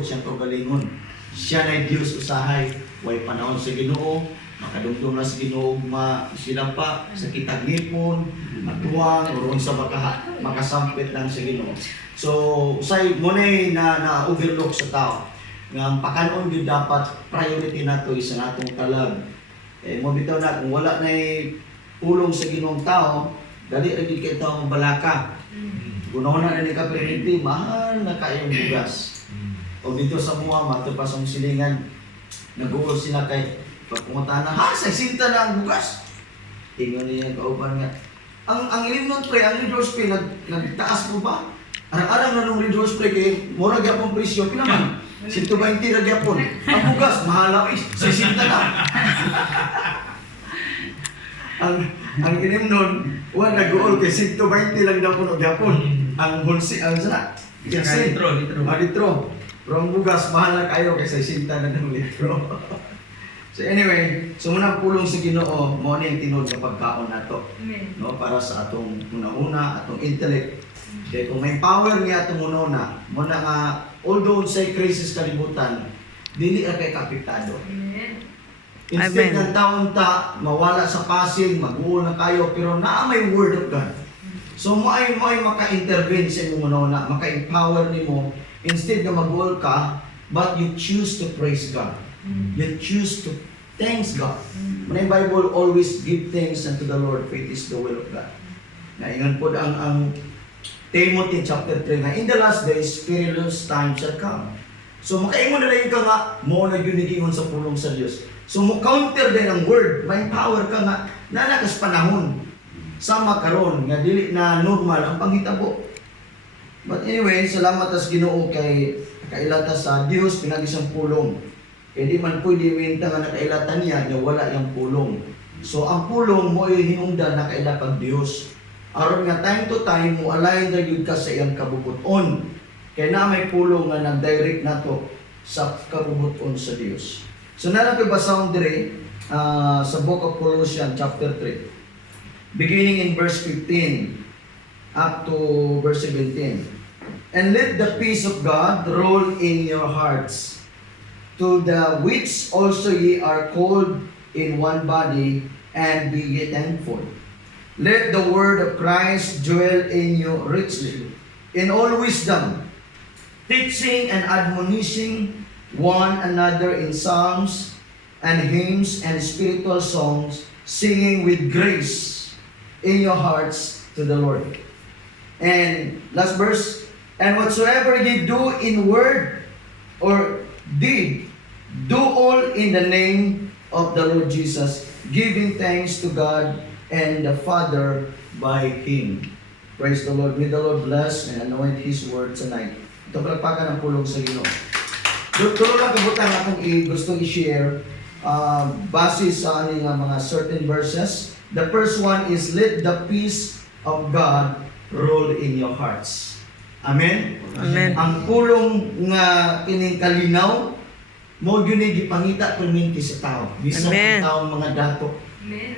masuot siyang kaugalingon. Siya na Dios usahay, way panahon sa Ginoo, makadumdum na sa Ginoo sila pa sa kitag nipon, matuwang o sa makasampit lang sa Ginoo. So usay mo na overlook sa tao nga pakanon gyud dapat priority nato sa natong kalag. Mo bitaw na kung wala na pulong sa Ginoong tao, dali ra gid kay tao balaka. Una-una na ni ka priority, mahal na kayong bugas. O dito sa mga matapos ang silingan, nag-uol sila kay pagpunta na, ha, sa sinta na ang bugas. Tingnan niya kauban nga. Ang ilimnon pre, ang Red Horse pre, nagtaas mo ba? Arang-arang na nung Red Horse pre, kay mura gyapon presyo, pila man? 120 ra gyapon. Ang bugas, mahal is, sa sinta na. ang ilimnon, nag-uol kay 120 lang daw puno gyapon. Ang hulsi, ang sana? Litro. Pero ang bugas, mahal na kayo kaysa sinta na ng litro. So anyway, so munang pulong sa Ginoo, mo na yung tinod ng pagkaon nato. No, para sa atong una-una, atong intellect. Kaya kung may power niya atong una-una, mo na nga, although say crisis kalibutan, dili ra kay kapiktado. Instead ng taon mawala sa passing, mag-uol na kayo, pero naa may word of God. So mo ay maka-intervene sa imong una-una, maka-empower nimo. Instead na mag-uol ka, but you choose to praise God. You choose to thanks God. When the Bible always give thanks unto the Lord, for it is the will of God. Naingan po ang Timothy chapter 3 na in the last days, perilous times shall come. So makaingon na lang ka nga, mo na yunigingon sa pulong sa Diyos. So mo counter din ang word, may power ka nga, nanakas panahon, sama karon nga dili na normal ang panghitabo. But anyway, salamat as Ginoo kay kailata sa Dios pinag-isang pulong. Kaya di man pwede minta nga nakailatan niya na wala yung pulong. So ang pulong mo ay hinungdan na kailatag Dios. Aron nga time to time mo align na yun ka sa iyang kabubuton. Kaya na may pulong nga nag-direct nato sa kabubuton sa Dios. So nalang ko basahon dire sa book of Colossians chapter 3. Beginning in verse 15 up to verse 17. And let the peace of God rule in your hearts, to the which also ye are called in one body, and be ye thankful. Let the word of Christ dwell in you richly, in all wisdom, teaching and admonishing one another in psalms and hymns and spiritual songs, singing with grace in your hearts to the Lord. And last verse, and whatsoever ye do in word or deed, do all in the name of the Lord Jesus, giving thanks to God and the Father by Him. Praise the Lord. May the Lord bless and anoint His word tonight. Ito palagpakan ang pulong sa Ginoo. Tulo lang kabutan akong gustong i-share base sa aning mga certain verses. The first one is, let the peace of God rule in your hearts. Amen? Amen. Ang pulong nga kining kalinaw, mo yun gipangita perminti sa tao. Bisan ang taong mga dato.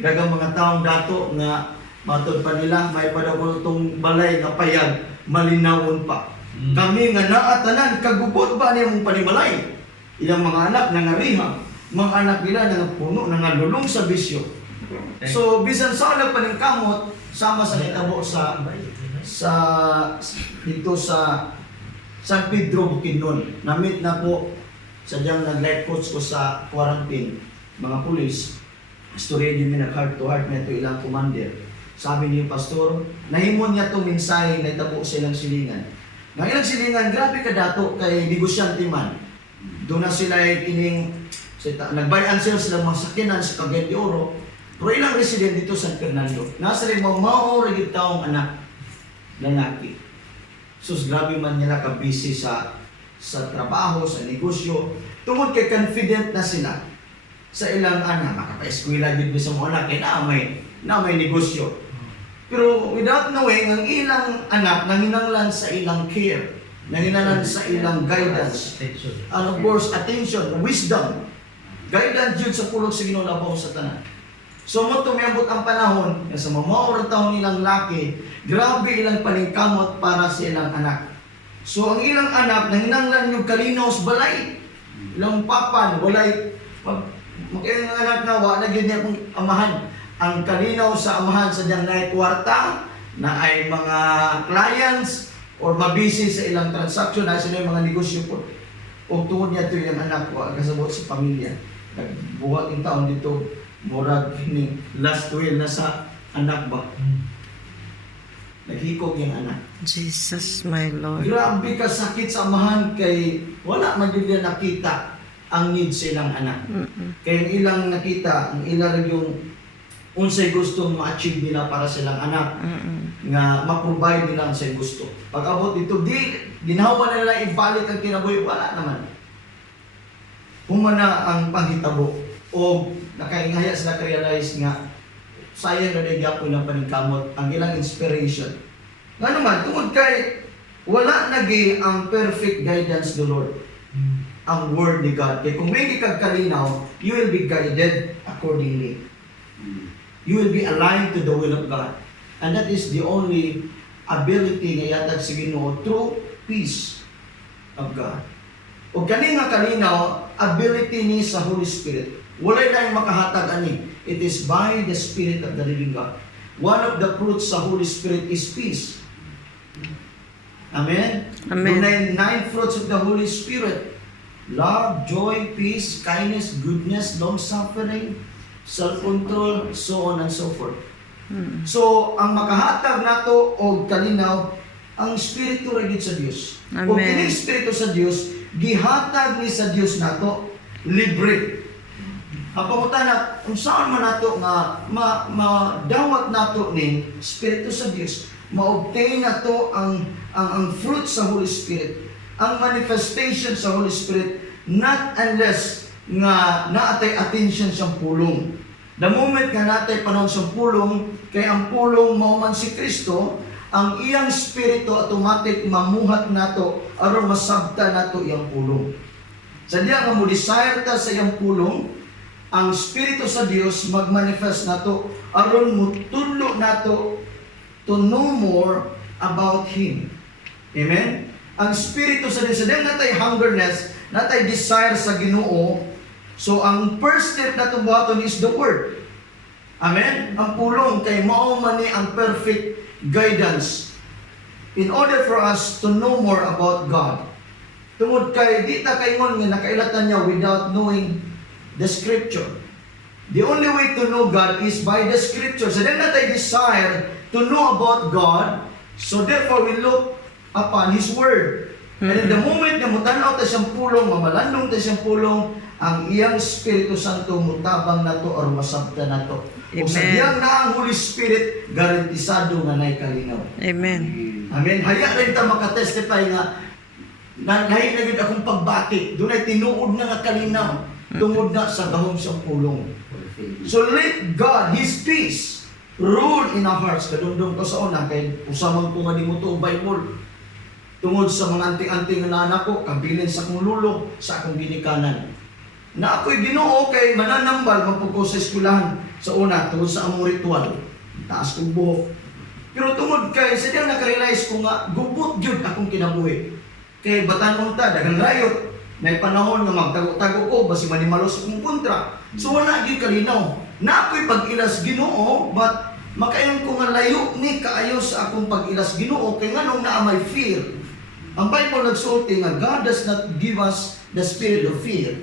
Dagang mga taong dato nga matod pa nila, may padagol itong balay nga payag, malinawon pa. Kami nga naatanan, kagubot ba niya mong panimalay? Ilang mga anak nangariha, mga anak nila nga puno, nangalulong sa bisyo. So, bisan sa alam pa ng kamot, sama sa kitabo dito sa San Pedro, Bukidnon. Na-meet na po, sadyang nag-life coach ko sa quarantine, mga pulis. Storya din niya nag-heart to heart na ito ilang commander. Sabi niyo, Pastor, nahimon niya itong mensahe na itabo sa ilang silingan. Ng ilang silingan, grabe ka dato kay negosyante man. Doon na sila kining, nagbayan sila mga sakinan sa Cagayan de Oro. Pero ilang resident dito sa San Fernando. Nasa rin mga maurigid taong anak, lalaki. Sus, grabe man nila ka-busy sa trabaho, sa negosyo. Tungod kay confident na sila sa ilang anak, makapa-eskwela dito sa mga anak, kaya na may negosyo. Pero without knowing, ang ilang anak nanginanglan sa ilang care, nanginanglan sa ilang guidance. And of course, attention, wisdom. Guidance yun sa pulog sa Ginoo labaw sa tanan. So mo tumiyabot ang panahon, sa mga taon nilang laki, grabe ilang paningkamot para sa ilang anak. So ang ilang anak nanginanglan yung kalinaw sa balay. Ilang papan, walay makailang anak na wala gyud niya kung amahan. Ang kalinaw sa amahan sa diyang na kwarta na ay mga clients or mabisi sa ilang transaction na sila yung mga negosyo po. O tungod niya ito yung anak ko kasabot sa pamilya. Nagbuhat yung taon dito, murag ni last will na sa anak ba. Naghikog yung anak. Jesus, my Lord. Grabe ka sakit sa amahan kay wala man yun na nakita ang need sa ilang anak. Kaya ang ilang nakita, ang ilang yung unsay gustong ma-achieve nila para sa ilang anak nga ma-provide nila ang say gusto. Pag abot dito, ginawa na nila ibalik ang kinabuhi, wala naman. Humana ang panghitabo o nakaingaya sila ka-realize nga sayang na nagyapo ng paningkamot ang ilang inspiration. Nga naman, tungod kay wala nagi ang perfect guidance do Lord. Ang word ni God. Kaya kung may kalinaw, you will be guided accordingly. You will be aligned to the will of God. And that is the only ability nga yatag sa Ginoo through peace of God. O kani nga kalinaw, ability ni sa Holy Spirit. Walay tayong makahatag ani. It is by the Spirit of the living God. One of the fruits sa Holy Spirit is peace. Amen? Amen. The 9 fruits of the Holy Spirit. Love, joy, peace, kindness, goodness, long-suffering, self-control, so on and so forth. So, ang makahatag nato og kalinaw, ang Espiritu ra gid sa Dios. O kini Espiritu sa Dios, gihatag ni sa Dios nato libre. Ang pangutana, kung saan man nato nga madawat nato ni Espiritu sa Dios, ma-obtain nato ang fruit sa Holy Spirit, ang manifestation sa Holy Spirit, not unless nga naatay attention siyang pulong. The moment nga natay panahon siyang pulong, kay ang pulong mauman si Kristo, ang iyang spirito automatic mamuhat nato aron masabta nato iyang pulong. Sa diya nga mo desire ta sa iyang pulong, ang Espiritu sa Dios magmanifest nato aron mutudlo nato to know more about Him. Amen? Ang Espiritu sa Dios, sa diya natay hungerness, natay desire sa Ginoo. So ang first step na itong buhaton is the Word. Amen? Ang pulong kay mao man ni ang perfect guidance in order for us to know more about God. Tungod kay di ta kaingon nga nakailatan niya without knowing the Scripture. The only way to know God is by the Scripture. So then natay desire to know about God, so therefore we look upon His Word. And in the moment na mutanaw ta siyang pulong, mamalandong ta siyang pulong, ang iyang Espiritu Santo mutabang nato or masabta nato. O sa diyang na ang Holy Spirit, garantisado nga na'y kalinaw. Amen. Amen. Haya rin ta makatestify nga nahin na yun akong pagbati. Doon ay tinuod na nga kalinaw. Tungod na sa gahom siyang pulong. So let God, His peace, rule in our hearts. Kadundong ko sa una, kay usamang ko nga di mo ito Bible. Tungod sa mga anting-anting na anak ko, kabilin sa akong lulo, sa akong ginikanan. Na ako'y Ginoo kay mananambal mapag ko sa eskwelahan sa una, tungod sa among ritual. Taas kong buhok. Pero tungod kay, sa diyang nakarealize ko nga, gubot yun akong kinabuhi. Kay batanon ta, dagang rayot. May panahon nga magtago-tago ko, basi manimalos akong kontra. So wala yun kalinaw. Na ako'y pag-ilas Ginoo, but makayon ko nga layo ni kaayo sa akong pag-ilas Ginoo, kay nga nung naamay fear. Ang Bible nagsulti nga God does not give us the spirit of fear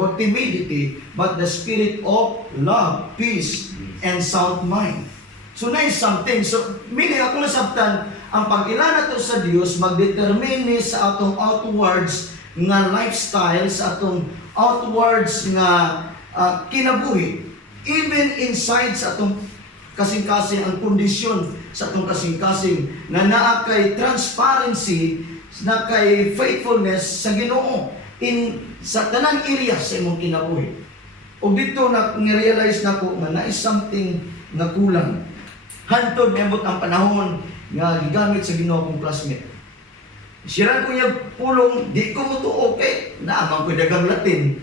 or timidity, but the spirit of love, peace, and sound mind. So na is something. So meaning ako nasabtan, ang pag-ilan nato sa Dios magdetermine sa atong outwards nga lifestyle, sa atong outwards nga kinabuhi. Even inside sa atong kasing-kasing, ang kondisyon sa atong kasing-kasing na naa kay transparency, na kay faithfulness sa Ginoo in sa tanang area sa imong kinabuhi. O dito na realize na ko nga na is something na kulang. Hantod niabot ang panahon nga gigamit sa Ginoo kong classmate. Siran ko yung pulong, di ko mo to okay. Naamang ko dagang Latin.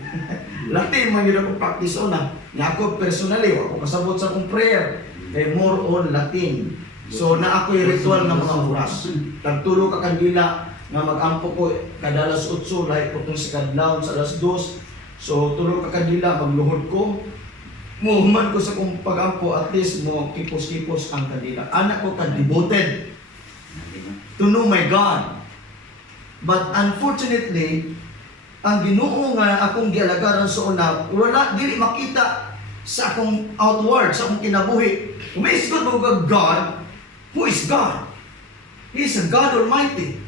Latin man yun ako practice na. Na ako personally, ako kasabot sa akong prayer. Kay more on Latin. So na ako yung ritual na mga oras. Tagtulo ka kandila, nga mag-ampo ko kada alas 8 lahi ko tong sa kadlawon sa alas 2. So tulo ka kadila magluhod ko. Human ko sa kong pag-ampo, at least mo kipos-kipos ang kadila. Anak ko ka-devoted to know my God. But unfortunately, ang Ginoo nga akong gialagaran sa una, wala dili makita sa akong outward, sa akong kinabuhi. May isgot mo God, who is God? He is a God Almighty.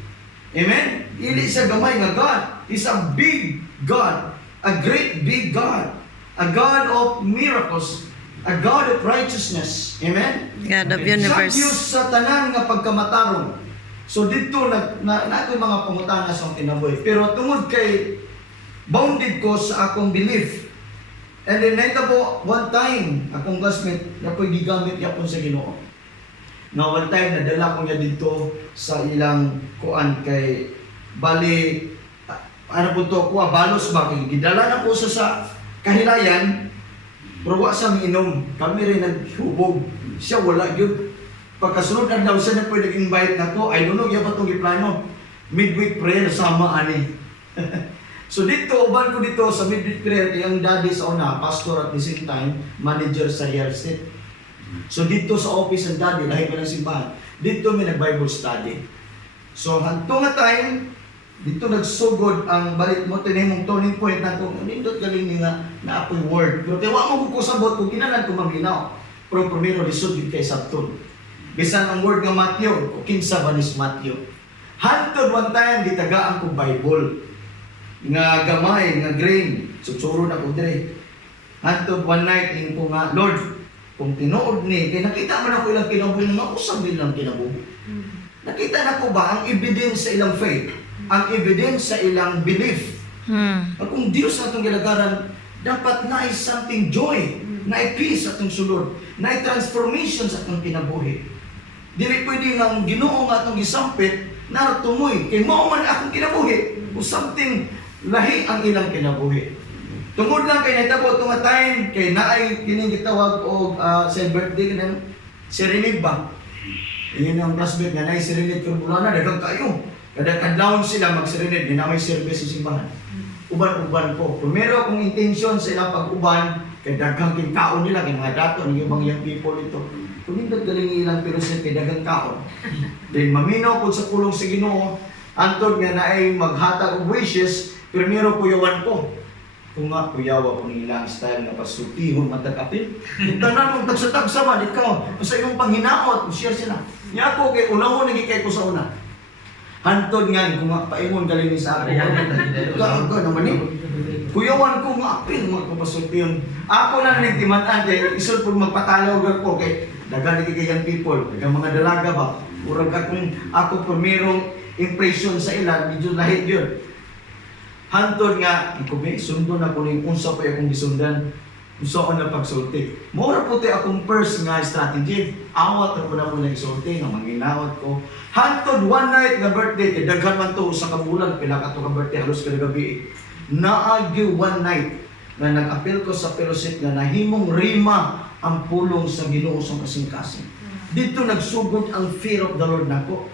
Amen? Hindi siya gamay nga God. He's a big God. A great big God. A God of miracles. A God of righteousness. Amen? God of Siya universe. Diyos sa tanan nga pagkamatarong. So dito na ako'y mga pangutana sa akong kinabuhi. Pero tungod kay bounded ko sa akong belief. And then naita po, one time, akong classmate, na po'y gigamit yapon sa Ginoo. Nga one time, nadala ko niya dito sa ilang kuan kay bali, ano po to, kuha, balos ba? Gidala na po sa kahilayan, pero wa sa miinom. Kami rin naghubog. Siya wala yun. Pagkasunod na daw siya na pwede invite na ko, ay nunog yan pa itong iplano. Midweek prayer, sama ani. So dito, uban ko dito sa midweek prayer, yung daddy sa una, pastor at the same time, manager sa Real Estate. So dito sa office ng daddy, lahi ko ng simbahan, dito may nag-Bible study. So hanto nga time, dito nagsugod ang balik mo, tinimong turning point na kung nindot galing nga na apoy word. Pero tiwa mo ko sabot kung kinalan ko maminaw. Pero primero, lisod yun kay Sabton. Bisan ang word nga Matthew, o kinsa ba nis Matthew. Hantod one time, ditagaan ko Bible. Nga gamay, nga grain. Sutsuro na ko dire. Hantod one night, in ko nga, Lord, kung tinuod ni, kaya nakita man ako ilang kinabuhi na mausap nilang kinabuhi. Nakita na ko ba ang evidence sa ilang faith? Ang evidence sa ilang belief? At kung Diyos na itong gilagaran, dapat na something joy, na peace sa itong sulod, na transformation sa itong kinabuhi. Dili pwede nga Ginoo nga itong gisampit, na tumoy, kay mao man akong kinabuhi, o something lahi ang ilang kinabuhi. Tungod lang kay natabo itong time, kay naay kining gitawag o sa birthday ka ng Serenade ba? Iyon ang classmate nga naay Serenade Kurbulana, dagang kayo. Kada kadlawon sila mag-serenade, na may service sa simbahan. Uban-uban ko. Primero akong intention sa ilang pag-uban, kay dagang kinkaon nila, kay mga dato, ng ibang young people ito. Kung hindi galing ilang pirusin kay dagang kaon. Then maminaw po sa pulong sa Ginoo, antod nga na ay maghatag og wishes, primero kuyawan ko. Kung nga kuyawa ko ng ilang style na pasultihon matag-apil. Yung tanan mong tagsa-tagsa man, ikaw, sa iyong panghinaot, share sila. Nga ako kay unahon nagikay ko sa una. Hantod nga, kung nga paingon galing sa ako. Gaga naman eh. Kuyawan ko nga apil, mga kapasultihon. Ako na nagtimanan, kaya isod po magpatalaw ko kay dagan nagikayang people, kaya mga dalaga ba. Urag ako po merong impression sa ilan, medyo lahit yun. Hantod nga, ikubi, sundo na ko rin unsa pa akong gisundan. Unsa ko na pagsulti. Mura po tayo akong first nga strategy. Awat na ko na muna isulti, nga manginawat ko. Hantod one night nga birthday, kay daghan man to sa kabulan, pila ka to ka birthday, halos ka gabi. Naagi one night, na nag-apil ko sa fellowship nga nahimong rima ang pulong sa Ginoo sa kasing-kasing. Dito nagsugod ang fear of the Lord nako.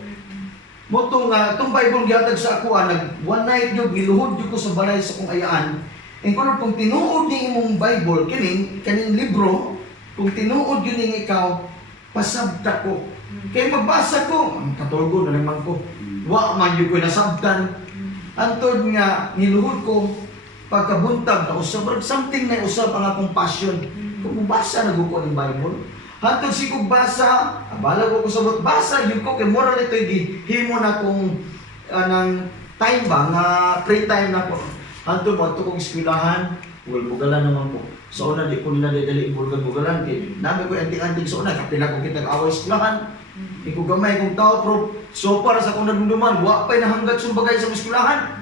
Moto nga, itong Bible gihatag sa ako, one night yun, giluhod yun ko sa balay sa kong ayaan. And kung tinuod niya imong Bible, kaning libro, kung tinuod yun niya ikaw, pasabta ko. Kaya magbasa ko, ang katulgo na naman ko. Wa man yun ko nasabtan. Antod nga, niluhod ko, pagkabuntag na usab, something na usab ang akong passion. Kung mabasa na ko ng Bible, hantod si kong basa, abala ko sabot basa, yun ko, kay moral ito, himo na kong ng time ba, nga free time na ko. Hantod mo, ito kong eskwelahan, bugal-bugalan naman ko. Sa una, di ko nila dali bugal-bugalan. Nabi ko anting-anting sa una, kapila ko kitang away eskwelahan. Di ko gamay kong tao, pero so para sa kong nagmunduman, wapay na hanggat sumbagay sa eskwelahan.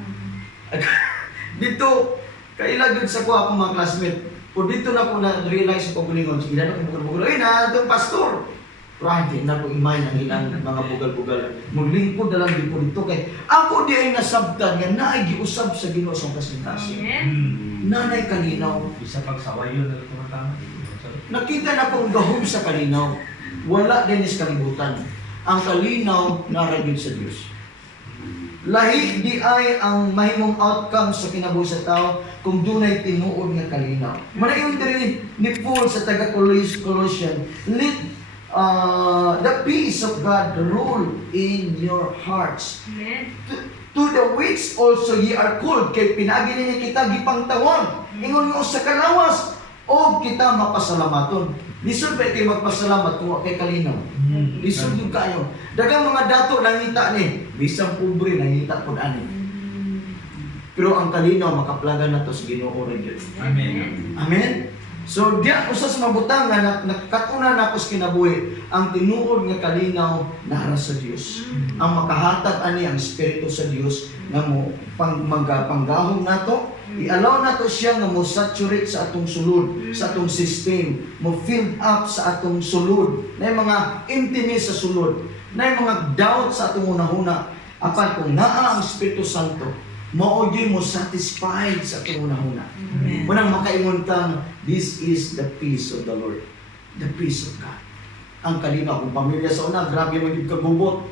Dito, kailagod sa ko akong mga classmate. O dito na ko na-realize ko gulingon, sige na akong bugal-bugal. Ay na, itong pastor! Pero hindi na ko imay ng ilang mga bugal-bugal. Maglingkod na lang din po dito kay ako di ay nasabtan nga naay giusab sa Ginoo sa kasing-kasing. Nanay kalinaw. Isa pagsaway yun na tumatama. Nakita na kong gahom sa kalinaw. Wala din is kalibutan. Ang kalinaw naragid sa Diyos. Lahi di ay ang mahimong outcome sa kinabuhi sa tao kung dunay tinuod nga kalinaw. Manayon diri ni Paul sa taga Colossian, let the peace of God rule in your hearts. Amen. To the which also ye are called, kay pinagi ninyo kita gipangtawon. Ingon nga sa kalawas, o kita mapasalamaton. Lisod ba kayo magpasalamat kung kay kalinaw? Lisod yung kayo. Dagang mga dato nangita ni, bisang pobre nangita po ani. Pero ang kalinaw makaplagan na to sa Ginoo ra gyud. Amen. Amen. So diya usa sa mabutang nga nakatuna na ko sa kinabuhi, ang tinuod nga kalinaw nara sa Dios. Ang makahatag ani ang espiritu sa Dios nga mo panggahom nato, i-allow nato siya nga mo saturate sa atong sulod, sa atong system, mo filled up sa atong sulod. Na mga emptiness sa sulod, na mga doubt sa atong unahuna. Apan kung naa ang Espiritu Santo, mao gyud mo satisfied sa atong unahuna. Amen. Munang makaingon kang, this is the peace of the Lord. The peace of God. Ang kalinaw, kung pamilya sa una, grabe mo yung kagubot.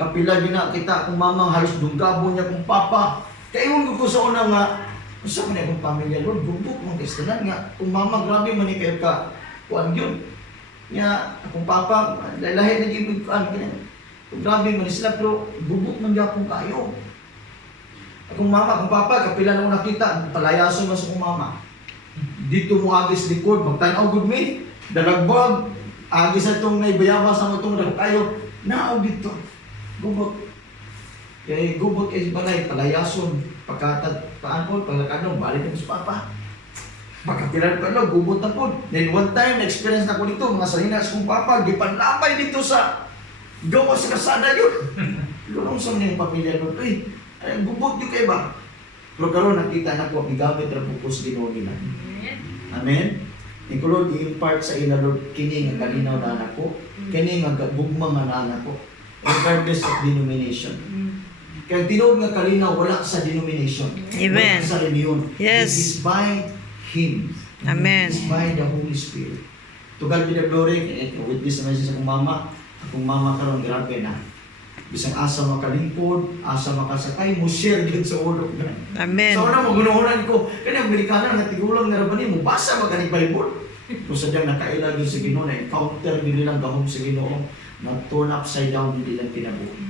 Kapila gina kita, kung mamang halos dunggabo niya kung papa. Kaingon ko sa una nga, usa man akong pamilya, Lord, gubot mong kastanan nga. Kung mamang grabe man kayo ka, kuan yun. Nga, akong papa, lahi nag-ibig kuan. Kung grabe man sila, pero gubot man yapon kayo. Akong mama, akong papa, kapila na ko nakita, palayaso mas akong mama. Dito mo agis likod, magtanaw good me, dalagbag, agis na itong naibayabas sa itong kayo, naaw dito, gubot. Kaya gubot kayo balay, palayason, pagkatad, paan po, pagkakadong, balik na sa papa. Pagkapilan ko lang, gubot na po. Then one time, na-experience na ko dito, mga salinas kong papa, gipanlapay dito sa gawa sa kasada yun. Lulong sa mga yung pamilya nun, ay, gubot yun kayo ba? Pero karon nakita na ko, bigamit na pupus Ginoo nila. Amen? Ikulod, i-impart sa ila, Lord, kini nga kalinaw na anak ko, kini nga bugma nga na anak ko, regardless of denomination. Kaya tinuod nga kalinaw, wala sa denomination. Amen. Wala sa reliyon. Yes. It is by Him. Amen. It is by the Holy Spirit. Tugal the glory, witness naman siya sa akong mama. Akong mama karon grabe na. Bisang asa makalingkod, asa makasakay, mo share din sa ulo. Amen. Sa una, magunahunan ko, kaya Amerikana nga tigulang na rabani mo, basa ba ka ni Bible? Kung sadyang nakailag yun sa Ginoo, na-encounter din nilang gahom sa Ginoo, na-turn upside down din nilang kinabuhi.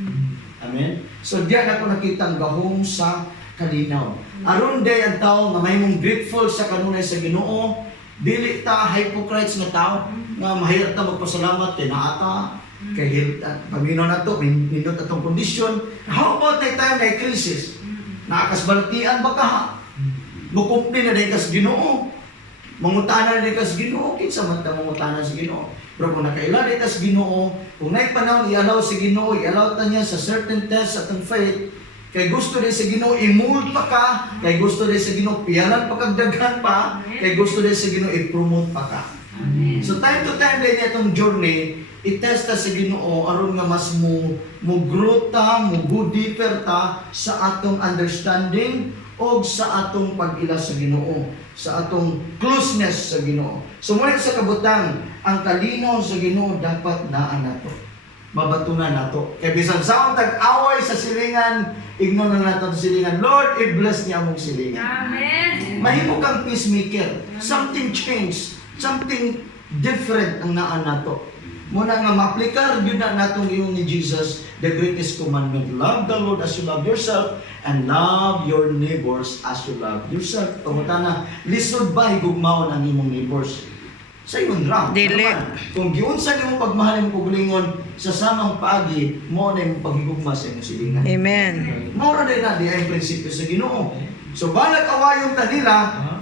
Amen? So diyan ako nakita ang gahom sa kalinaw. Aron day ang tao nga mahimong grateful sa kanunay sa Ginoo, dili ta hypocrites nga tao, nga mahirap ta magpasalamat kay naata, kay pagminaw na to, nindot atong kondisyon. How about na time na crisis? Nakakasbalatian ba ka? Mukumpi na din ka sa Ginoo. Mangutana na din ka sa Ginoo. Kinsa man ta mangutana sa Ginoo. Pero kung nakaila din ka sa Ginoo, kung na'y panahon i-allow sa Ginoo, i-allow ta niya sa certain test at ang faith, kay gusto din sa Ginoo i-mold pa ka, kay gusto din sa Ginoo piyalan pa kag daghan pa, kay gusto din sa Ginoo i-promote pa ka. So time to time din itong journey, i-test ta sa Ginoo aron nga mas mo grow ta, mo go deeper ta sa atong understanding o sa atong pag-ila sa Ginoo, sa atong closeness sa Ginoo. So muna sa kabutang, ang kalinaw sa Ginoo dapat naa nato. Babatunan nato. Kay bisan sa tag-away sa silingan, igno na nato sa silingan. Lord, i-bless niya mong silingan. Amen. Mahimo kang peacemaker. Something changed. Something different ang naa nato. Muna nga ma-aplikar yun na natong iyon ni Jesus, the greatest commandment. Love the Lord as you love yourself and love your neighbors as you love yourself. Pangutana, lisod ba higugmaon ang imong neighbors? Sa iyon ra. Dili. Kung giunsa nimo pagmahal mo paglingon sa samang paagi, mo na imong paghigugma sa imong silingan. Amen. Mora din na di ay prinsipyo sa Ginoo. So balag awayon ta nila,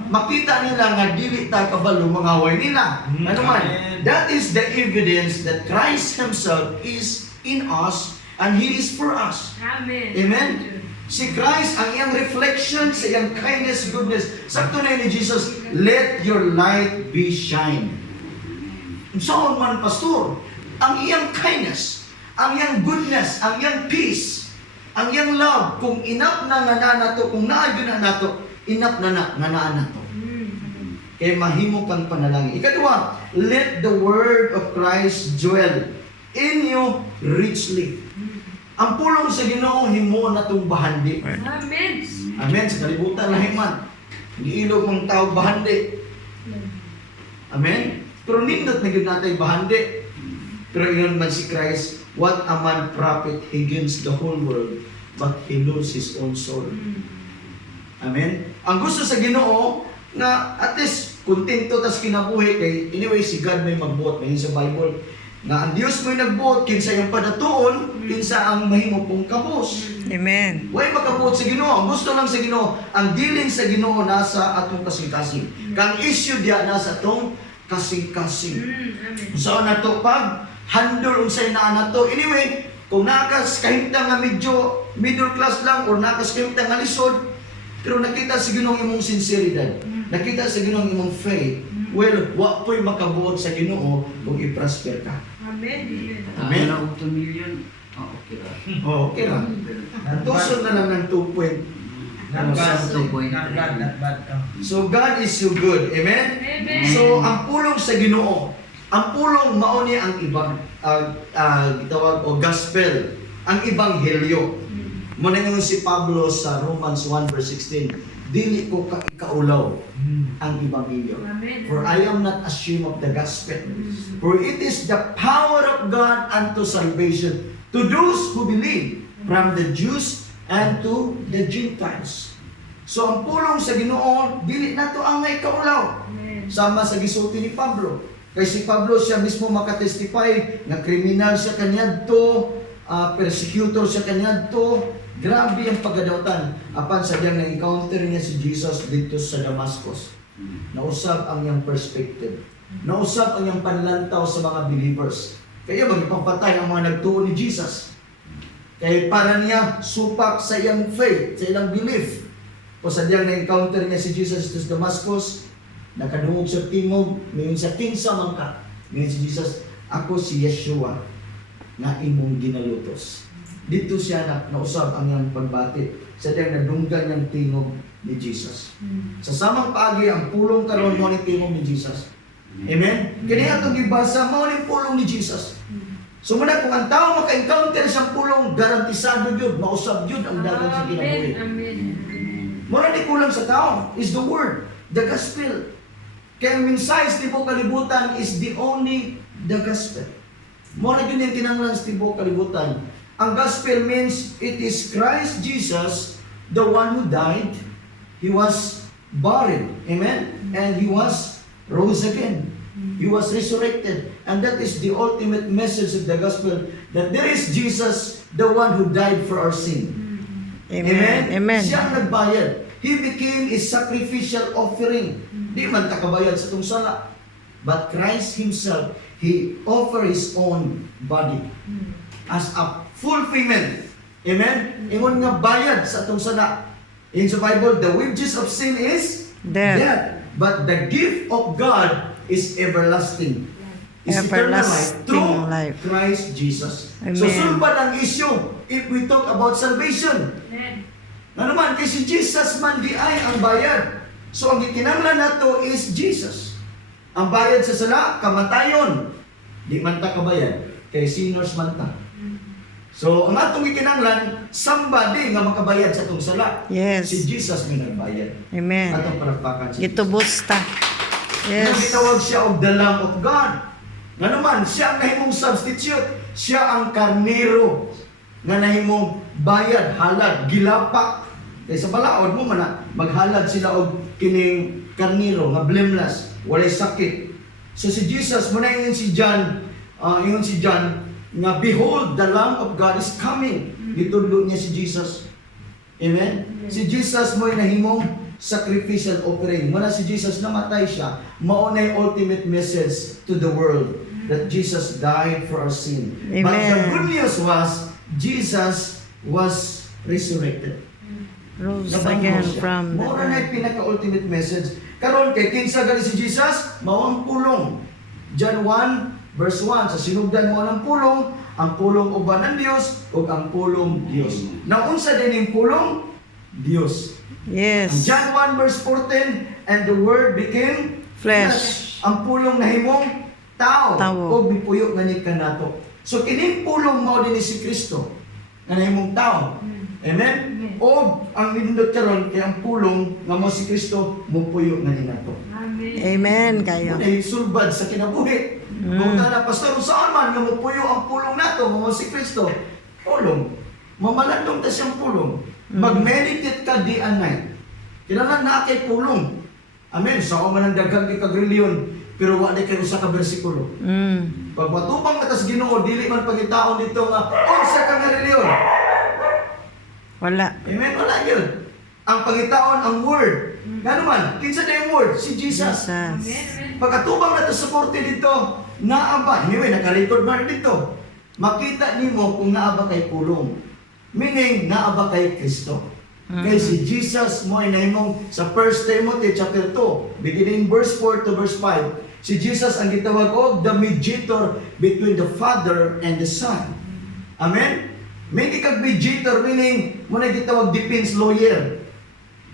makita nila nga dili ta kabalo mga away nila. Ano man? That is the evidence that Christ Himself is in us and He is for us. Amen. Amen? Si Christ, ang iyang reflection sa iyang kindness, goodness. Sakto na ni Jesus, let your light be shine. Saan man, pastor, ang iyang kindness, ang iyang goodness, ang iyang peace, ang iyang love, kung inap na nga na nato, kung naadyo na nato, inap na nga na nato. Kaya mahimo kang panalangin. Ikadua, let the word of Christ dwell in you richly. Ang pulong sa Ginoo himo natong bahandi. Amen. Amen. Sa kalibutan lahi man. Giilog mong tao bahandi. Amen. Pero nindot na gyud natay bahandi. Pero iyon man si Christ, what a man profit he gains the whole world, but he loses his own soul. Amen. Ang gusto sa Ginoo nga at least kontento tas kinabuhi kay anyway si God may magbuot may sa Bible nga ang Dios may nagbuot kinsa yung padatuon kinsa ang mahimo pong kabus. Amen. Way makabuot sa Ginoo. Ang gusto lang sa Ginoo, ang dealing sa Ginoo nasa atong kasing-kasing. Kang issue diya nasa atong kasing-kasing. Amen. So nato pag handle unsay naa nato. Anyway, kung nakas kahimtang nga medyo middle class lang or nakas kahimtang nga lisod, pero nakita sa Ginoo imong sinseridad. Nakita sa Ginoo imong faith. Well, wa po'y makabuot sa Ginoo kung i-prosper ka. Amen. Amen. Wala ko 2 million. Okay ra. Oh, okay lang. Tusod na lang ng 2 point. Not bad. Something. Not bad, not bad. So God is so good. Amen? Amen. So ang pulong sa Ginoo, ang pulong mao ni ang ibang gitawag o gospel, ang ebanghelyo. Mo na si Pablo sa Romans 1 verse 16. Dili ko kaulaw ang ebanghelyo. Amen. For I am not ashamed of the gospel. For it is the power of God unto salvation to those who believe, from the Jews and to the Gentiles. So ang pulong sa Ginoo, dili nato ang ngay kaulaw. Amen. Sama sa gisulti ni Pablo. Kay si Pablo siya mismo makatestify na kriminal siya kanyadto, persecutor siya kanyadto. Grabe ang paggadawtan. Apan sa diyang na-encounter niya si Jesus dito sa Damascus. Nausab ang iyang perspective. Nausab ang iyang panlantaw sa mga believers. Kaya magpapatay ang mga nagtuo ni Jesus. Kaya para niya supak sa iyang faith, sa iyang belief. O sa diyang na-encounter niya si Jesus dito sa Damascus, nakadungog sa tingog, mayon sa kinsa man ka. Mayon si Jesus, ako si Yeshua na imong ginalutos. Dito siya nausab ang iyang pagbati sa diyang nadunggan niyang tingog ni Jesus. Sa samang paagi ang pulong karon mo ni tingog ni Jesus. Amen? Kini atong gibasa mo ni pulong ni Jesus. So muna kung ang tao maka-encounter sa pulong, garantisado yun, mausab yun ang dagan sa kinabuhi. Amen. Mura di kulang sa tao is the word, the gospel. Kaya ang mensahe sa tibok kalibutan is the only the gospel. Mura yun yung tinanglan sa tibok kalibutan. Ang gospel means it is Christ Jesus, the one who died. He was buried. Amen? And He was rose again. He was resurrected. And that is the ultimate message of the gospel, that there is Jesus, the one who died for our sin. Amen. Amen. Siya ang nagbayad. He became a sacrificial offering. Di man takabayad sa itong sala. But Christ Himself, He offered His own body as a fulfillment. Amen? Ingon nga bayad sa itong sala. In the Bible, the wages of sin is Death. But the gift of God is everlasting. Is eternal life Everlasting through life. Christ Jesus. Amen. So sulbad ang issue if we talk about salvation. Amen. Ano naman, kay si Jesus man di ay ang bayad. So ang ikinanglan nato is Jesus. Ang bayad sa sala, kamatayon. Di man ta kabayad, kay sinners man ta. So ang atong ikinanglan, somebody nga makabayad sa atong sala. Yes. Si Jesus may nagbayad. Amen. Atong palakpakan si Jesus. Gitubos ta. Yes. Yes. Gitawag siya og the Lamb of God. Nga naman, siya ang nahimong substitute. Siya ang karnero nga nahimong bayad, halad, gilapak. Kaya sa balaod mo man maghalad sila og kining karnero nga blameless, walay sakit. So si Jesus mo na ingon si John, nga behold the Lamb of God is coming. Gitudlo niya si Jesus. Amen. Si Jesus mo nahimong sacrificial offering. Muna si Jesus namatay siya, mao na yung ultimate message to the world that Jesus died for our sin. Amen. But the good news was Jesus was resurrected. Rose Nabango again siya. from the Mao na yung pinaka-ultimate message. Karon kay kinsa gali si Jesus, mao ang pulong. John 1 verse 1, sa sinugdan mo ng pulong, ang pulong uban ng Dios ug ang pulong Dios. Naunsa din yung pulong? Dios. Yes. John 1 verse 14, and the word became Flesh. Ang pulong nahimong tao Tao. o bipuyo nga ni kanato. So kining pulong mao din si Kristo. nga nahimong tao. Amen? O ang nindot karon kay ang pulong nga mo si Kristo mupuyo nga ninato. Amen kayo. Ay sulbad sa kinabuhi. Kung na pastor saan man nga mupuyo ang pulong nato nga mo si Kristo. Pulong. Mamalandong ta siyang pulong. Mag-meditate ka day and night. Kinahanglan na kay pulong. Amen. Sa man ang daghang kag reliyon pero wa di kay usa ka bersikulo. Pag matubang atas Ginoo dili man pagitaon dito nga unsa ka nga reliyon. Wala. Amen. Wala yun. Ang pagitaon ang word. Gano man, kinsa na yung word? Si Jesus. Pagkatubang na ito sa korte dito, naaba, anyway, naka-record man dito. Makita nimo kung naaba kay pulong. Meaning, naaba kay Kristo. Kay si Jesus mo ay nahimong sa 1 Timothy chapter 2, beginning verse 4 to verse 5. Si Jesus ang gitawag og the mediator between the Father and the Son. Amen? May kag-mediator, meaning, mo na gitawag defense lawyer.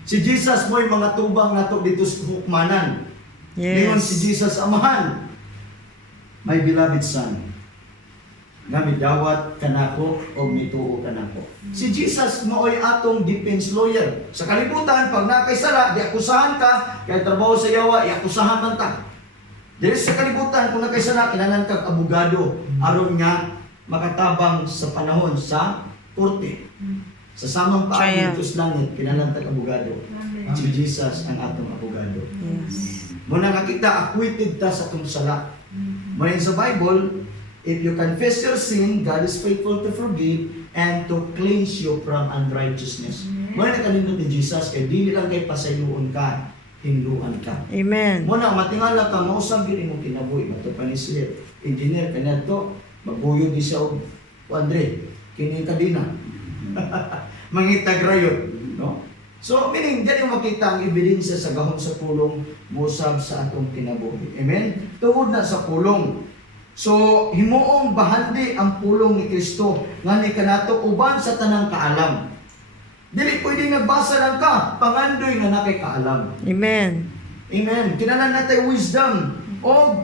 Si Jesus mo mga tubang nato dito sa hukmanan. Ngayon si Jesus amahan. My beloved son, nga midawat kanako o mituo kanako. Si Jesus mo'y atong defense lawyer. Sa kalibutan, pag nakaisala, di akusahan ka, kaya trabaho sa yawa, iakusahan man ta. Dili sa kalibutan, kung nakaisala, kailangan kag abogado, aron nga makatabang sa panahon sa korte. Sa samang paaging sa langit, kinalantag abogado. Si Jesus ang atong abogado. Yes. Muna nakita, acquitted ta sa atong sala. Muna sa Bible, if you confess your sin, God is faithful to forgive and to cleanse you from unrighteousness. Muna nakalindot ni Jesus, kaya dili lang kay pasayuon ka, hinduan ka. Amen. Muna, matingala ka, mausang gini mong kinabuhi. Matupanisir, engineer ka na ito, magbuyod di siya o Andre, kini kadina. Mangitag rayot, no? So, meaning, dyan yung makita ang ebidensya sa gahom sa pulong musab sa atong kinabuhi. Amen? Tuod na sa pulong. So, himuong bahandi ang pulong ni Kristo nga ni kanato uban sa tanang kaalam. Dili pwede nagbasa lang ka, pangandoy nga na kay kaalam. Amen. Amen. Kinanan natin wisdom o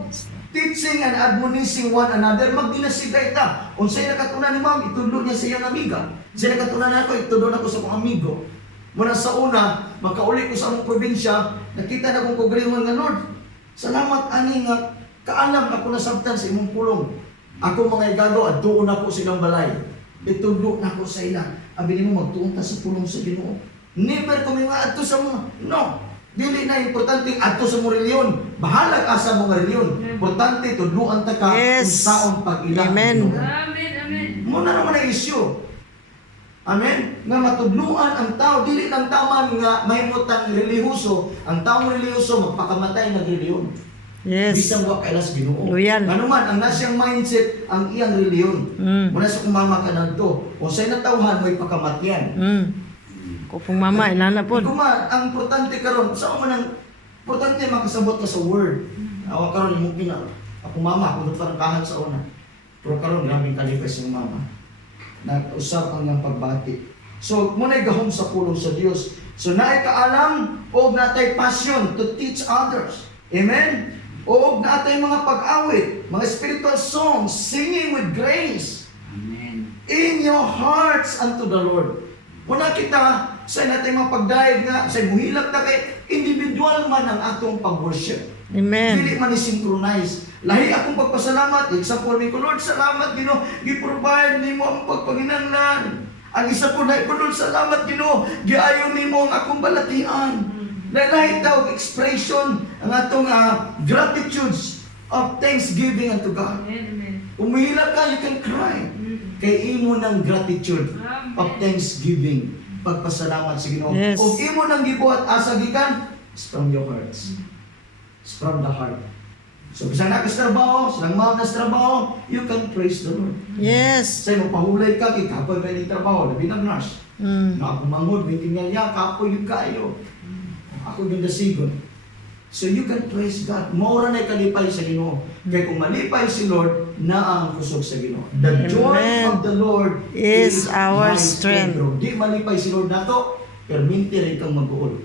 teaching and admonishing one another, magdinasigay ta. Unsay nakatunan ni ma'am, itudlo niya sa iyang amiga. Unsay nakatunan nako, itudlo nako sa akong amigo. Muna sa una, magkauli ko sa among probinsya, nakita na kong kagaliwan nga Lord. Salamat ani nga kaalam ako nasabtan sa imong pulong. Ako mga igago, adtuon ako silang balay. Itudlo na ako sa ila. Abi nimo magtuon ta sa pulong sa Ginoo. Never ko mga adto sa mga. No. Dili na importante adto sa mo reliyon. Bahala ka sa mga reliyon. Importante tudluan ta ka kung saon pag-ila. Amen. Muna naman ang issue. Amen? Nga matudluan ang tao, dili lang taman nga mahimutang relihiyoso, ang taong relihiyoso magpakamatay na reliyon. Yes. Bisang wa kailas Ginoo. Loyal. Ano man ang nasiyang mindset ang iyang reliyon. Muna sa kumama ka nanto, o say natawhan mo'y pakamatyan. Kupong mama, inana po. Kuma, ang importante karon, sa man ang importante makasabot ka sa word. Awa karon imong pina. Ako mama, ako parang kahan sa una. Pero karon grabing kalipay yung mama. Nag-usap ang ng pagbati. So, muna'y gahom sa pulong sa Dios. So, naay kaalam o natay passion to teach others. Amen? O natay mga pag-awit, mga spiritual songs, singing with grace. Amen. In your hearts unto the Lord. Muna kita, sa natay mga pagdayag nga, sa muhilak na kay individual man ang atong pag-worship. Amen. Dili man i-synchronize. Lahi akong pagpasalamat. Example ko, Lord, salamat, Ginoo. Gi-provide nimo ang pagpanginanglan. Ang isa po na ko, Lord, salamat, Ginoo. Giayon nimo ang akong balatian. Lahi tawag expression ang atong gratitudes of thanksgiving unto God. Umihila ka, you can cry. Kay imo ng gratitude of thanksgiving. Pagpasalamat sa Ginoo. Yes. O imo nang gibuhat asa gikan, it's from your hearts. It's from the heart. So, bisang nakastrabaho, silang mao na trabaho, you can praise the Lord. Yes. Say mo pahulay ka, kay kapoy pa yung trabaho, labi ng nurse. Na ako mangod, bitingal niya, kapoy yung kayo. Ako yung dasigon. So you can praise God. Maura na kalipay sa Ginoo. Kaya kung malipay si Lord, na ang kusog sa Ginoo. The joy of the Lord is our my strength. Di malipay si Lord nato, perminti rin kang mag-uol.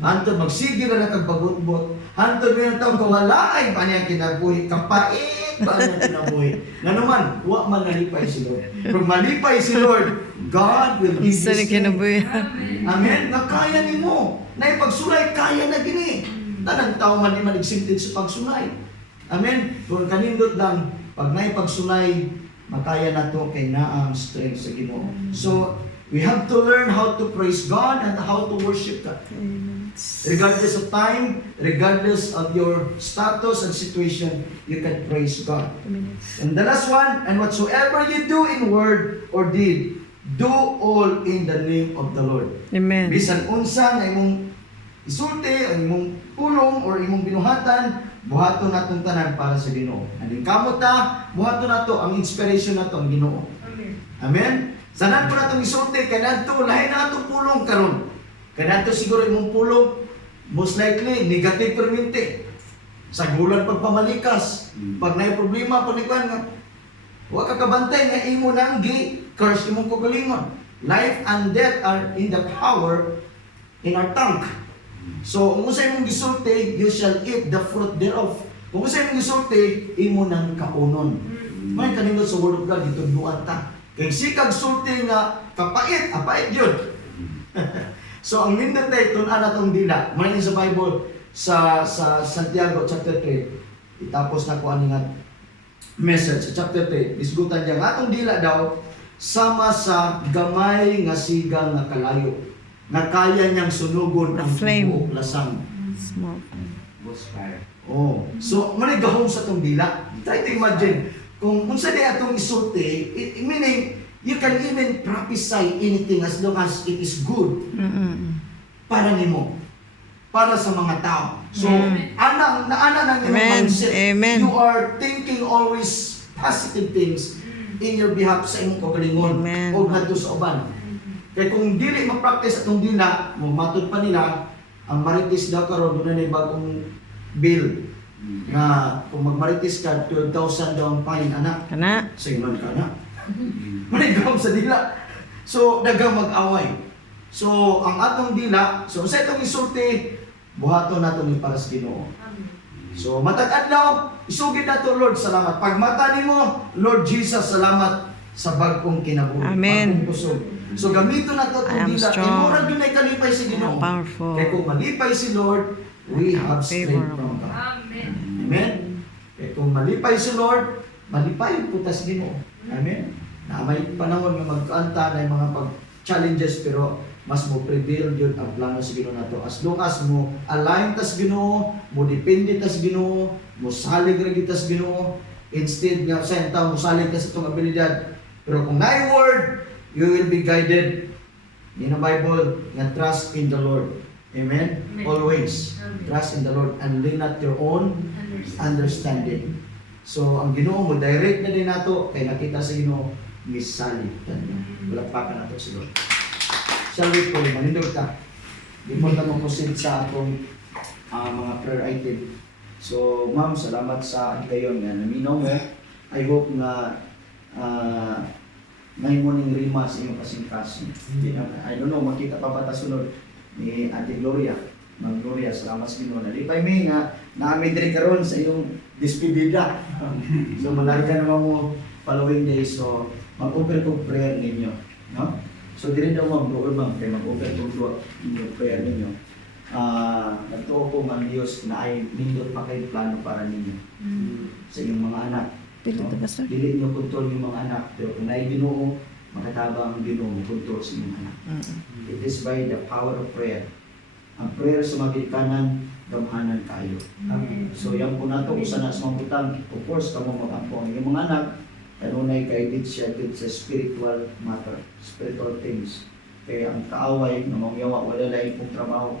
Hantod magsige na nakagbagutbot. Hantod may nataw kawalaay pa niya kinabuhi. Kapait ba niya kinabuhi? Na naman, wa man nalipay si Lord. Pag malipay si Lord, God will give you Isa rin strength. kinabuhi. Amen? Na kaya ni mo. Na ipagsulay, kaya na gini. Tanang tao man di manigsimtid sa pagsulay. Amen? Kung kanindot lang, pag naipagsulay, makaya na to kay naang strength sa Ginoo. So, we have to learn how to praise God and how to worship God. Regardless of time, regardless of your status and situation, you can praise God. And the last one, and whatsoever you do in word or deed, do all in the name of the Lord. Amen. Bisan unsa nga imong isulti, ang imong pulong or imong binuhatan, buhaton natong tanan para sa Ginoo. Anding kamot ta, buhaton nato ang inspiration nato ang Ginoo. Amen. Sanan po natong isulti kay nadto lahi na atong pulong karon. Kay nadto siguro imong pulong most likely negative permente. Sa gulan pagpamalikas, pag naay problema panikuan nga wa ka kabantay nga imo nang gi-curse imong kagalingon. Life and death are in the power in our tongue. So, kung sa imong gisulti, you shall eat the fruit thereof. Kung sa imong gisulti, imo nang kaunon. May kanindot sa word of God, gitudluan ta. Kay sikag sulti nga kapait, apait yun. So, ang nindot na ito, tong dila. Manin sa Bible, sa Santiago chapter 3, itapos na ko nga message sa chapter 3. Isgutan niya, nga atong dila daw, sama sa gamay nga sigang nga kalayo, na kaya niyang sunugon ang Flame. buok lasang. Small. Ghost fire. Oh, so manigahom sa tong dila. Try to imagine kung unsa di atong isulti, meaning you can even prophesy anything as long as it is good para nimo, para sa mga tao. So, ana nang imong Amen. mindset. Amen. You are thinking always positive things in your behalf sa imong kagalingon Amen. o ngadto sa uban. Kaya kung dili ma-practice atong dila, matod pa nila, ang marites daw karon doon na bagong bill na kung magmarites ka, 12,000 daw ang fine, anak. Kana. Sayunan ka na. Manigam sa dila. So, dagang mag-away. So, ang atong dila, so sa itong isulti, buhaton nato ni para sa Ginoo. So, matag adlaw, isugid nato, Lord, salamat. Pag mata nimo, Lord Jesus, salamat sa bagong kinabuhi. Amen. Bagong kusog. So, gamito nato I am itong dila. strong. Kaya murag yun ay kalipay si Ginoo. Powerful. Kaya kung malipay si Lord, we have strength Favor. from God. Amen? Kaya kung malipay si Lord, malipay po tas Ginoo. Amen? Na may panahon nga magkaanta na yung mga pag-challenges pero mas mo prevail yun ang plano sa Ginoo nato. As long as mo align tas Ginoo, mo depende tas Ginoo, mo salig ra gyud tas Ginoo, instead nga sa tawo mo salig ka sa itong abilidad. Pero kung naay word, you will be guided. In the Bible, nga trust in the Lord. Amen? Always. Trust in the Lord and lean not your own understanding. So, ang Ginoo mo, direct na din nato, kay nakita sa Ginoo, misali. Walakpakan nato si Lord. Shall we pray? Manindog ka. Di mo na mapusin sa atong mga prayer item. So, ma'am, salamat sa gayon nga naminaw mo. I hope nga may morning rima sa iyong kasing-kasing. I don't know, makita pa ba ta sunod ni Ate Gloria. Ma'am Gloria, salamat sa Ginoo. Nalipay mi nga naamid rin karon sa iyong despedida. So malarga naman mo following days. So mag-offer ko prayer ninyo, no? So dili daw mag-offer ma'am, kay mag-offer ko ninyo prayer ninyo. Natuo ko ang Diyos na ay nindot pa kay plano para ninyo sa inyong mga anak. Dili to pastor. Dili niyo kontrol yung mga anak, pero kung naay Ginoo, makatabang ang Ginoo mo kontrol sa inyong anak. It is by the power of prayer. Ang prayer sa magikanan, gamhanan kayo. So yan po nato usa na sa mga butang. Of course, kamo mag-ampo ang inyong mga anak, kanunay guided siya dito sa spiritual matter, spiritual things. Kaya ang kaaway na mangyawa wala lain pong trabaho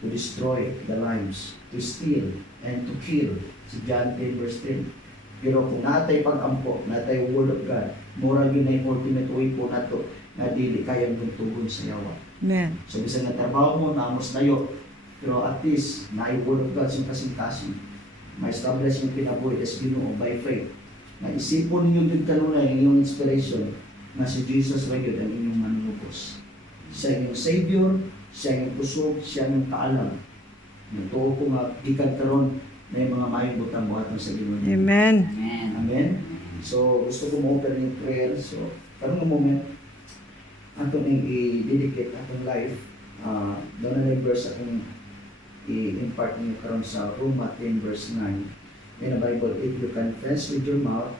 to destroy the lives, to steal and to kill. Si John 10 verse 10. Pero kung natay pag-ampo, natay word of God, mura yun na yung ultimate way po nato na dili kayang tugtugon sa yawa. Amen. So bisan nga trabaho mo, naamos tayo, pero at least, na-word of God sa kasing-kasing. Ma-establish yung kinabuhi as Ginoo by faith. Na-isipon ninyo din kanunay ang inyong inspiration na si Jesus ra gyud ang inyong manunubos. Sa inyong Savior, siya yung kusog, siya yung kaalam. Tuo ko nga, gikan karon na yung mga mayong butang buhatan sa Ginoo. Amen. Amen. Amen. So, gusto ko mo-open yung prayer. So, karong moment, atong i-dedicate atong life. Doon na yung verse akong i-impart niyo karon sa Roma 10 verse 9. In the Bible, if you confess with your mouth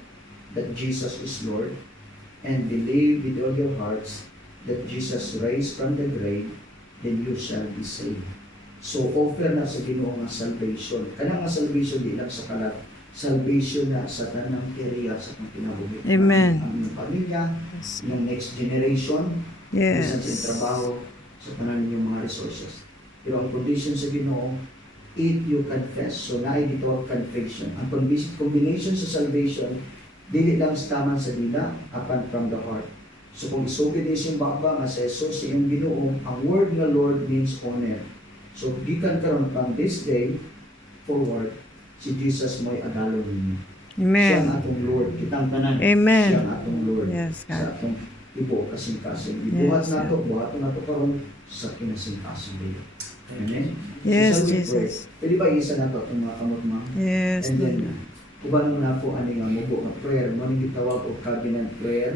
that Jesus is Lord and believe with all your hearts that Jesus raised from the grave, then you shall be saved. So, offer na sa Ginoo nga salvation. Kanang nga salvation di lang sa kalat. Salvation na sa tanang area sa kong kinabuhi. Amen. Ang inyong pamilya, yung next generation, Yes. bisan sa trabaho, sa tanan ninyong mga resources. Pero ang condition sa Ginoo, if you confess. So, naay dito ang confession. Ang combination sa salvation, dili lang sa taman sa dila, apan from the heart. So, kung isugid is yung baba nga sa Jesus, sa iyong Ginoo, ang word nga Lord means honor. So, gikan karon from this day forward, si Jesus mo'y adalo ninyo. Siya Amen. ang atong Lord. Kitang tanan. Amen. Siya ang atong Lord. Yes, Sa God. atong ibo kasing-kasing. Ibuhat Yes, nato, buhaton nato karon sa kinasing-kasing dito. Amen? Yes, So, shall we pray? Jesus. Pwede ba isa na to itong mga kamot mo? Yes, And then, Lord. uban mo na po ani nga mubo nga prayer. Maning gitawag o covenant prayer,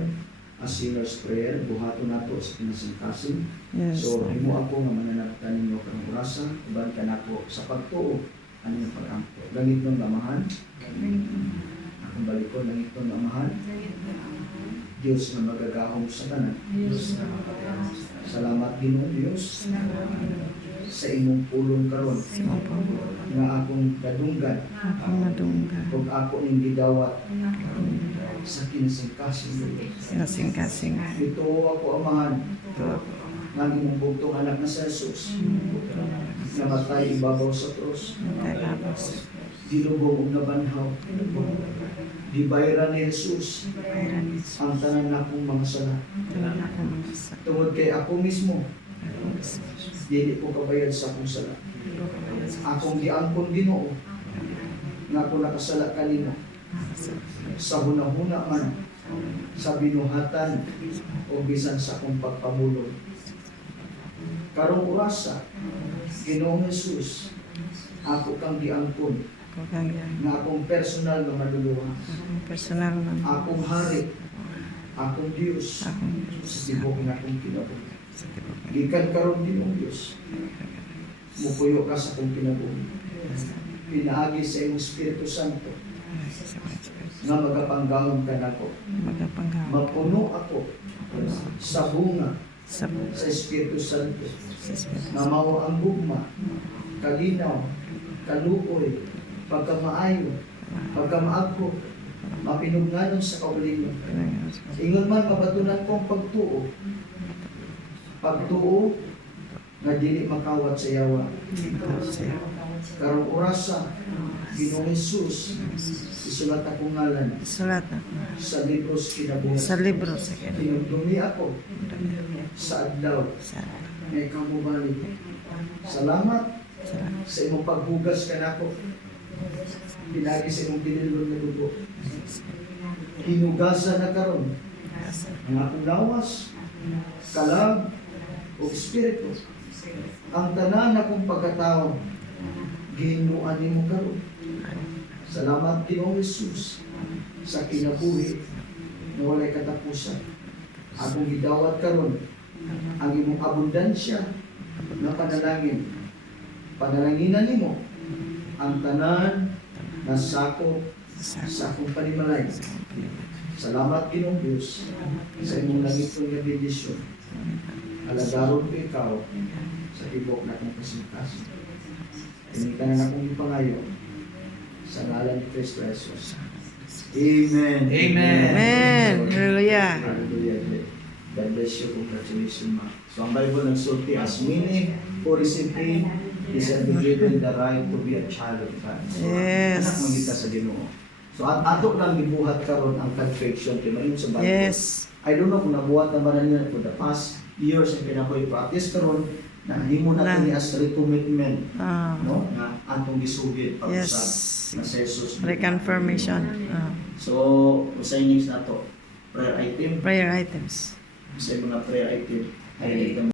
a sinner's prayer, buhaton nato sa kinasing-kasing. Yes, So, Lord. imo ako nga mananaptan ninyo karong orasa, uban ka nako sa pagtuo, ano yung pag-ampo. Langit ng lamahan, akong balikon, langit ng lamahan, Diyos na magagahom sa tanan. Salamat Ginoo Diyos sa imong pulong karon nga akong kadunggan Akong madungga. ug ako ning gidawat sa kinasing-kasing. Kasing-kasing. Ito ako amahan Ito ako. ng imong bugtong anak na sa Jesus. Namatay ibabaw sa cross. Matay labos. Dilubong ug nabanhaw. Gibayran ni Jesus ang tanan nakong mga sala. Tanan akong mga sa. Tungod kay ako mismo, Akong sa. dili ko kabayad sa akong sala. Akong giangkon Ginoo nga ako nakasala kanimo sa hunahuna man, sa binuhatan o bisan sa akong pagpamulong. Karong orasa, Ginoong Jesus, ako kang giangkon Ako kang yan. nga akong personal nga manluluha. Akong personal man. Akong hari, akong Diyos, Akong sa tibok nga akong kinabuhi. sa tibok. Gikan karon Ginoong Diyos, mupuyo ka sa akong kinabuhi. Pinaagi sa iyong Espiritu Santo nga magapanggahom ka nako. Magapanggawa. Mapuno ako sa bunga Sa sa Espiritu Santo Espiritu. na mao ang gugma, kalinaw, kaluoy, pagkamaayo, pagkamaagko, mapinugnanon sa kaulingon. Ingon man mabatunan kong pagtuo. Pagtuo nga dili makawat sa yawa. Karong orasa, Ginoong Jesus, isulat akong ngalan Sulat na. sa libros kinabuhi. Sa libro sa kanya. Tinugdumi ako sa adlaw Sa na ikaw mo balik. Salamat sa imong paghugas ka nako. Pinagi sa imong binilon na dugo. Hinugasan na karon ang akong lawas, kalag, o espiritu. Ang tanan akong pagkatao, gihinuan nimo karon. Salamat Ginoong Jesus sa kinabuhi na walay katapusan. Akong gidawat karon ang imong abundansya na panalangin. Panalanginan nimo ang tanan na sakop sa akong panimalay. Salamat Ginoong Diyos sa imong langitong nga bendisyon. Alagaron ko ikaw sa tibok na kong kasing-kasing. Pinita na akong ipangayo sa ngalan ni Cristo Jesus. Amen. Amen. Amen. Hallelujah. Hallelujah. God bless you. Congratulations, ma. So, ang Bible nagsulti, as many who receive him, is given the right to be a child of God. So, Yes. anak mo kita sa Ginoo. So, ato lang gibuhat karon ang confession kay mayon sa Bible. Yes. I don't know kung nabuhat na ba na nila for the past years ang pinakoy practice karon na himo na Na. kini as recommitment, Ah. no? Na atong gisugid para Yes. sa Jesus. Reconfirmation. Ah. So, signings na to. Prayer item. Prayer items. Sa mga prayer item ay